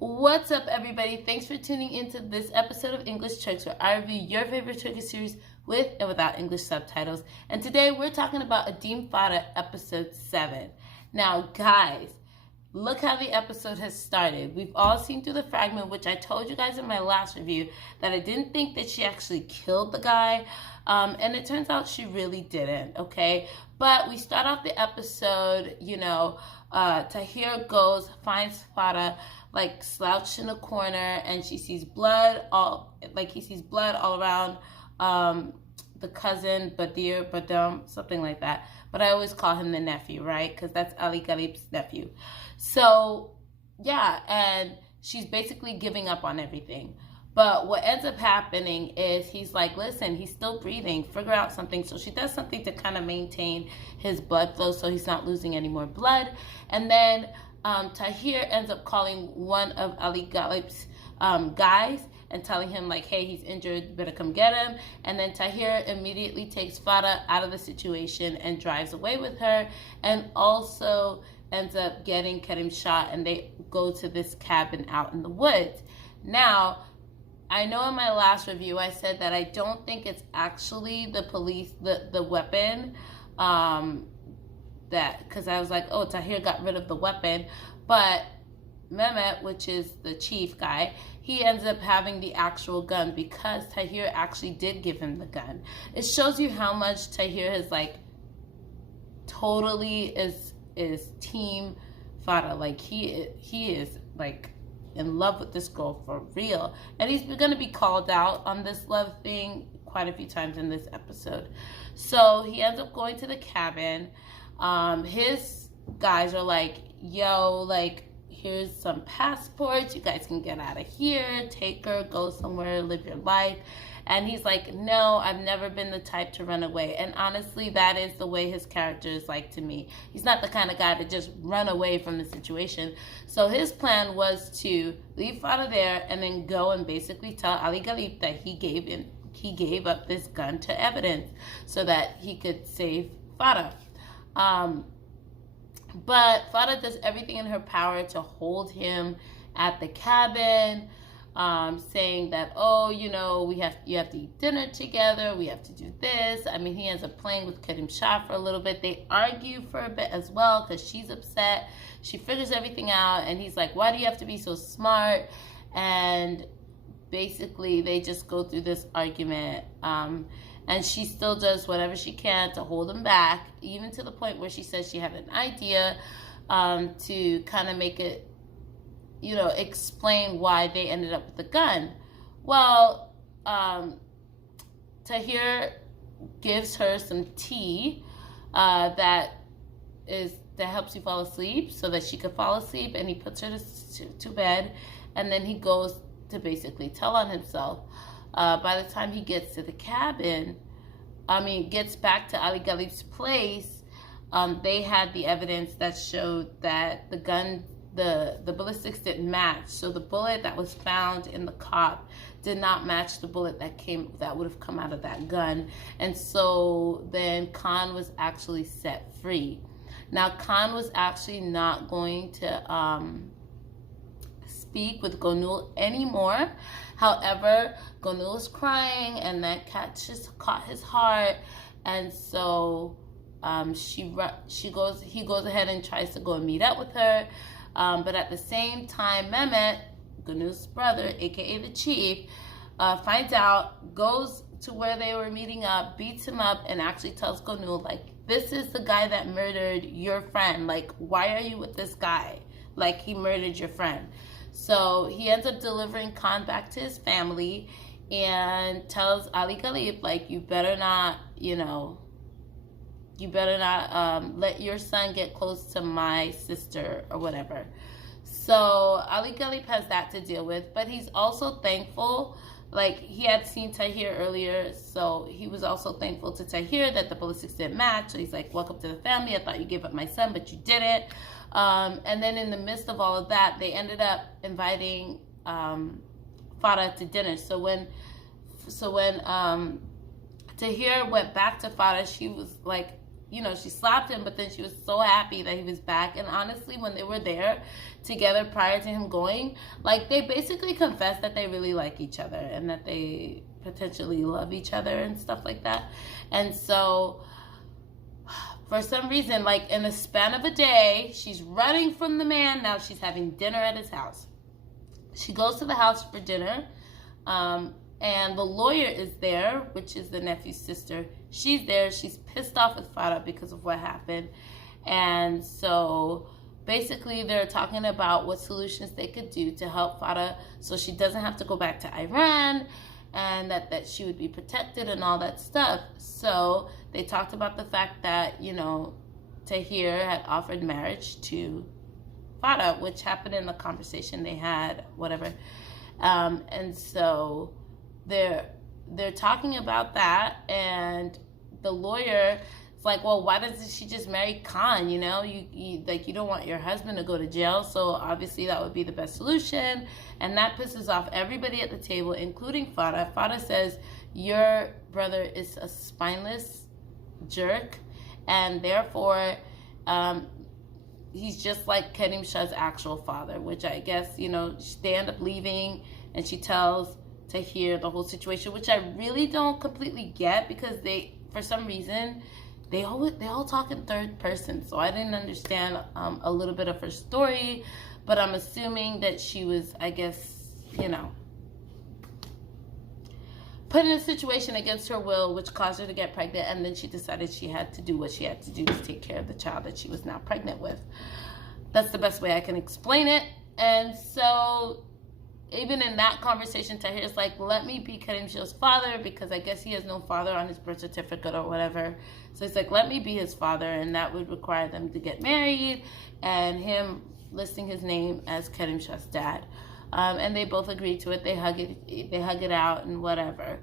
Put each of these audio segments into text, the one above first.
What's up, everybody? Thanks for tuning into this episode of English Tricks, where I review your favorite Turkish series with and without English subtitles. And today we're talking about Adim Farah episode 7. Now, guys, look how the episode has started. We've all seen through the fragment, which I told you guys in my last review, that I didn't think that she actually killed the guy. And it turns out she really didn't, okay? But we start off the episode, Tahir finds Farah like slouched in a corner, and she sees blood all around the cousin Badam, something like that. But I always call him the nephew, right? Because that's Ali Ghalib's nephew. So yeah, and she's basically giving up on everything. But what ends up happening is he's like, listen, he's still breathing, figure out something. So she does something to kind of maintain his blood flow so he's not losing any more blood. And then Tahir ends up calling one of Ali Ghalib's guys and telling him like, hey, he's injured, better come get him. And then Tahir immediately takes Farah out of the situation and drives away with her, and also ends up getting Karim shot, and they go to this cabin out in the woods. Now, I know in my last review I said that I don't think it's actually the police, the weapon, because I was like, oh, Tahir got rid of the weapon, but Mehmet, which is the chief guy, he ends up having the actual gun because Tahir actually did give him the gun. It shows you how much Tahir has like totally is team Farah. Like he is like in love with this girl for real, and he's going to be called out on this love thing quite a few times in this episode. So he ends up going to the cabin. His guys are like, yo, like, here's some passports, you guys can get out of here, take her, go somewhere, live your life. And he's like, no, I've never been the type to run away. And honestly, that is the way his character is like to me. He's not the kind of guy to just run away from the situation. So his plan was to leave Farah there and then go and basically tell Ali Ghalib that he gave up this gun to evidence so that he could save Farah. But Farah does everything in her power to hold him at the cabin, saying that, oh, you have to eat dinner together, we have to do this. I mean, he ends up playing with Karim Shah for a little bit. They argue for a bit as well because she's upset. She figures everything out, and he's like, why do you have to be so smart? And basically, they just go through this argument. And she still does whatever she can to hold him back, even to the point where she says she had an idea to kind of make it, explain why they ended up with the gun. Well, Tahir gives her some tea that helps you fall asleep so that she could fall asleep, and he puts her to bed, and then he goes to basically tell on himself. By the time he gets to the cabin, gets back to Ali Ghalib's place, they had the evidence that showed that the gun, the ballistics didn't match. So the bullet that was found in the cop did not match the bullet that would have come out of that gun. And so then Khan was actually set free. Now, Khan was actually not going to speak with Gonul anymore. However, Gonul was crying, and that cat just caught his heart, and so he goes ahead and tries to go and meet up with her, but at the same time, Mehmet, Gonul's brother, aka the chief, finds out, goes to where they were meeting up, beats him up, and actually tells Gonul, like, this is the guy that murdered your friend. Like, why are you with this guy? Like, he murdered your friend. So he ends up delivering Khan back to his family and tells Ali Ghalib, like, you better not let your son get close to my sister or whatever. So Ali Ghalib has that to deal with, but he's also thankful. Like, he had seen Tahir earlier, so he was also thankful to Tahir that the ballistics didn't match. So he's like, welcome to the family. I thought you gave up my son, but you didn't. And then in the midst of all of that, they ended up inviting Farah to dinner. So when Tahir went back to Farah, she was like she slapped him, but then she was so happy that he was back. And honestly, when they were there together prior to him going, like, they basically confessed that they really like each other and that they potentially love each other and stuff like that. And so for some reason, like, in the span of a day, she's running from the man. Now she's having dinner at his house. She goes to the house for dinner, and the lawyer is there, which is the nephew's sister. She's there. She's pissed off with Farah because of what happened. And so basically they're talking about what solutions they could do to help Farah so she doesn't have to go back to Iran, and that she would be protected and all that stuff. So they talked about the fact that, Tahir had offered marriage to Farah, which happened in the conversation they had, whatever. And so they're talking about that, and the lawyer is like, well, why doesn't she just marry Khan? You don't want your husband to go to jail, so obviously that would be the best solution. And that pisses off everybody at the table, including Farah. Farah says, your brother is a spineless jerk, and therefore he's just like Karim Shah's actual father, which I guess, they end up leaving, and she tells Tahir the whole situation, which I really don't completely get, because for some reason, they all talk in third person. So I didn't understand a little bit of her story, but I'm assuming that she was, I guess, put in a situation against her will, which caused her to get pregnant, and then she decided she had to do what she had to do to take care of the child that she was now pregnant with. That's the best way I can explain it. And so even in that conversation, Tahir's like, let me be Karim Shah's father, because I guess he has no father on his birth certificate or whatever. So he's like, let me be his father, and that would require them to get married, and him listing his name as Karim Shah's dad. And they both agree to it. They hug it out and whatever.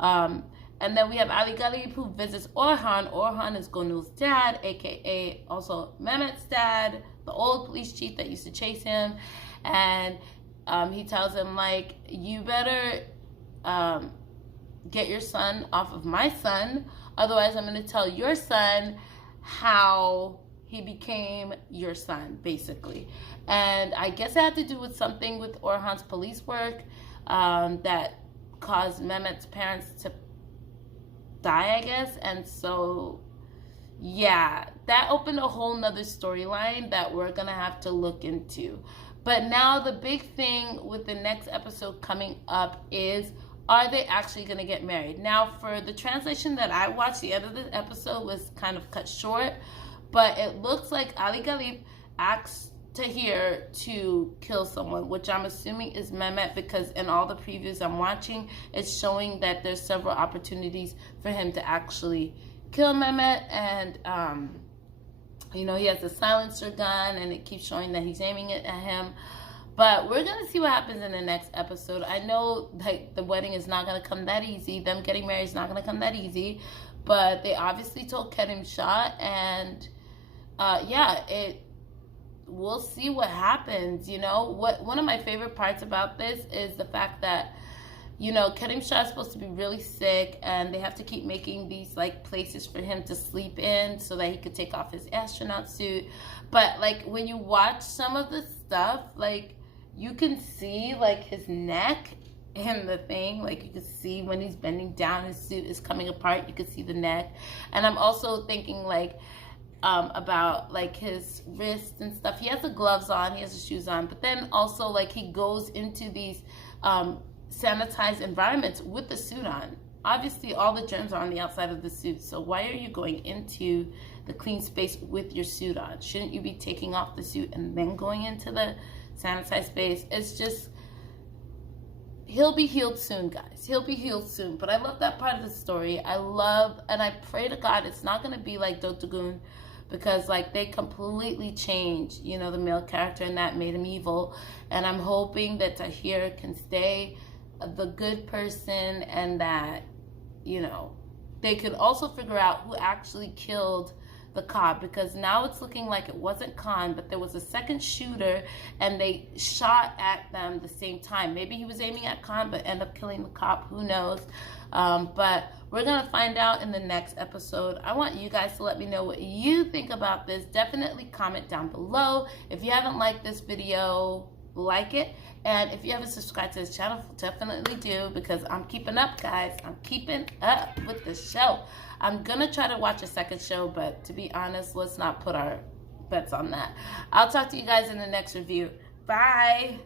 And then we have Ali Ghalib, who visits Orhan. Orhan is Gonul's dad, aka also Mehmet's dad, the old police chief that used to chase him. And he tells him, like, you better get your son off of my son, otherwise I'm going to tell your son how he became your son, basically. And I guess it had to do with something with Orhan's police work that caused Mehmet's parents to die, I guess. And so, yeah, that opened a whole nother storyline that we're going to have to look into. But now the big thing with the next episode coming up is, are they actually going to get married? Now, for the translation that I watched, the end of the episode was kind of cut short, but it looks like Ali Ghalib asks Tahir to kill someone, which I'm assuming is Mehmet, because in all the previews I'm watching, it's showing that there's several opportunities for him to actually kill Mehmet. And he has a silencer gun, and it keeps showing that he's aiming it at him. But we're going to see what happens in the next episode. I know that the wedding is not going to come that easy. Them getting married is not going to come that easy. But they obviously told Karim Shah, and we'll see what happens. One of my favorite parts about this is the fact that, Karim Shah is supposed to be really sick, and they have to keep making these, like, places for him to sleep in so that he could take off his astronaut suit. But, like, when you watch some of the stuff, like, you can see, like, his neck in the thing. Like, you can see when he's bending down, his suit is coming apart. You can see the neck. And I'm also thinking, like, about, like, his wrists and stuff. He has the gloves on, he has the shoes on, but then also, like, he goes into these sanitized environments with the suit on. Obviously, all the germs are on the outside of the suit, so why are you going into the clean space with your suit on? Shouldn't you be taking off the suit and then going into the sanitized space? It's just, he'll be healed soon, guys. He'll be healed soon. But I love that part of the story. And I pray to God it's not going to be like Dotagun, because, like, they completely changed, the male character, and that made him evil. And I'm hoping that Tahir can stay the good person, and that, they could also figure out who actually killed the cop, because now it's looking like it wasn't Khan, but there was a second shooter and they shot at them the same time. Maybe he was aiming at Khan but ended up killing the cop, who knows. But we're gonna find out in the next episode. I want you guys to let me know what you think about this. Definitely comment down below. If you haven't liked this video, like it, and if you haven't subscribed to this channel, definitely do, because I'm keeping up, guys. I'm keeping up with the show. I'm gonna try to watch a second show, but to be honest, let's not put our bets on that. I'll talk to you guys in the next review. Bye.